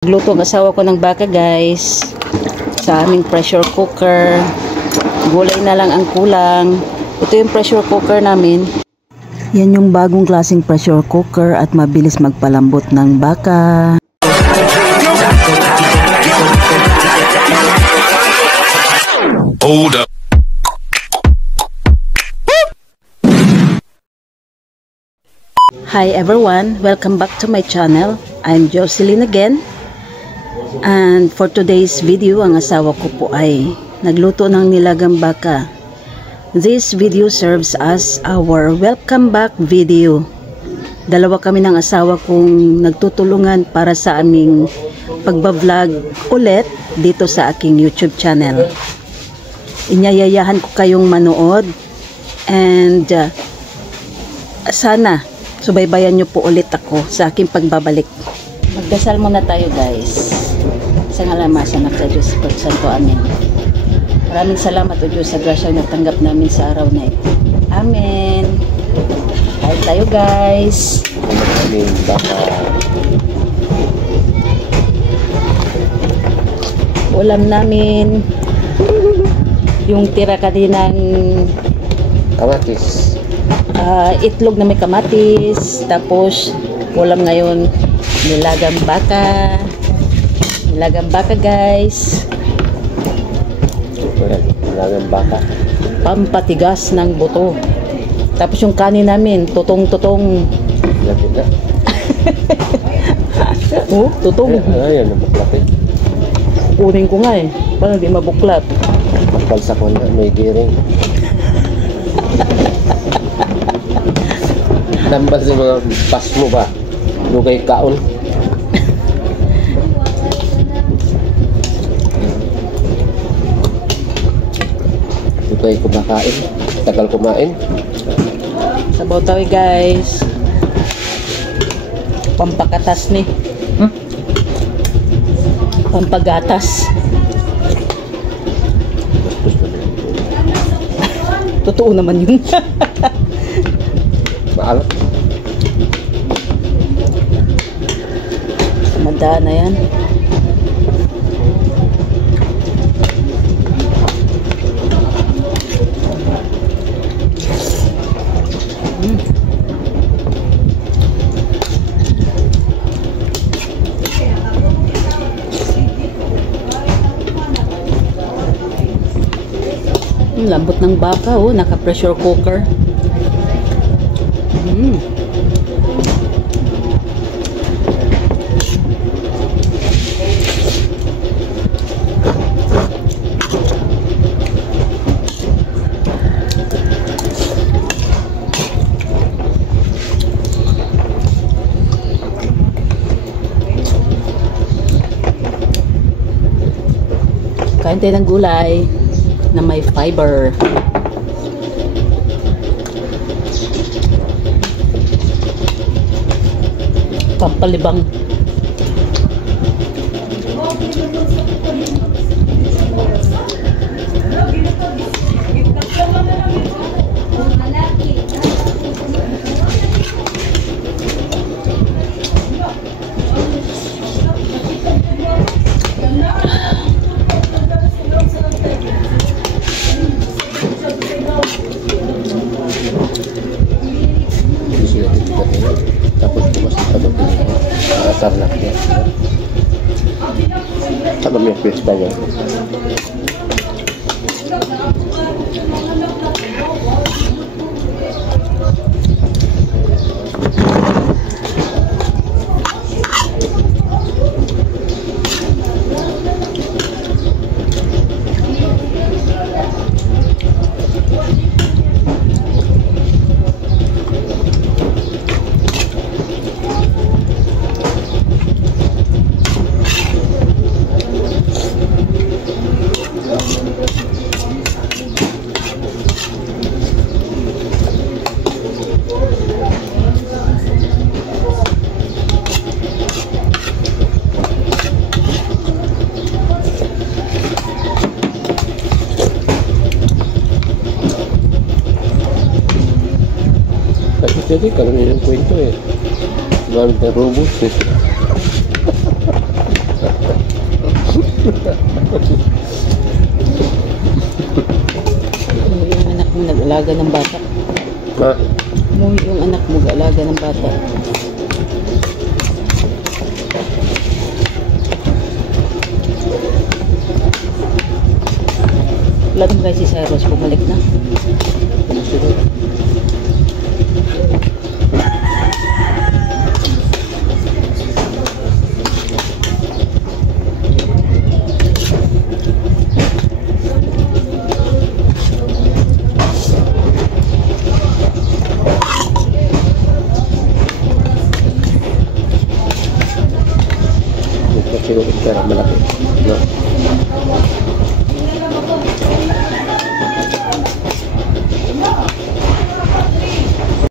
Nagluto ang asawa ko ng baka guys sa aming pressure cooker. Gulay na lang ang kulang. Ito yung pressure cooker namin. Yan yung bagong klaseng pressure cooker at mabilis magpalambot ng baka. Hold up. Hi everyone, welcome back to my channel. I'm Jocelyn again. And for today's video, ang asawa ko po ay nagluto ng nilagang baka. This video serves as our welcome back video. Dalawa kami ng asawa kong nagtutulungan para sa aming pagbablog ulit dito sa aking YouTube channel. Inyayayahan ko kayong manood and sana subaybayan nyo po ulit ako sa aking pagbabalik. Magdasal muna tayo guys. Sa ngalan ng Diyos, Santo Amen. Maraming salamat o Diyos sa grasya na tanggap namin sa araw na ito. Amen. Kain tayo guys. Amen. Baka ulam namin yung tira kaninang kamatis. Itlog na may kamatis, tapos ulam ngayon nilagang baka guys, Nilagang baka pampatigas ng buto. Tapos yung kanin namin tutong oh, tutong ayan, nabuklat eh. kunin ko nga eh, paano di mabuklat. Magbalsa ko na, may giring. Nambal sa mga pas mo ba? Lugay kaon. Lugay kumakain. Tagal kumain. Sabaw tayo guys. Pampakatas ni. Pampagatas. Totoo naman yun. Maalat. Madaan na yan. Lambot ng baka, oh, naka pressure cooker. Kain tayo ng gulay na may fiber. Pampalibang. Tapos bukas na pagdating asar lang yan. Sama may fish pa yan. Jadi kalau yang kwento gamit na robot eh. mag-alaga ng bata. Ha? Umuwi yung anak mo, mag-alaga ng bata. Wala naman guys si Cyrus, bumalik na. Siguro ka malaki. No?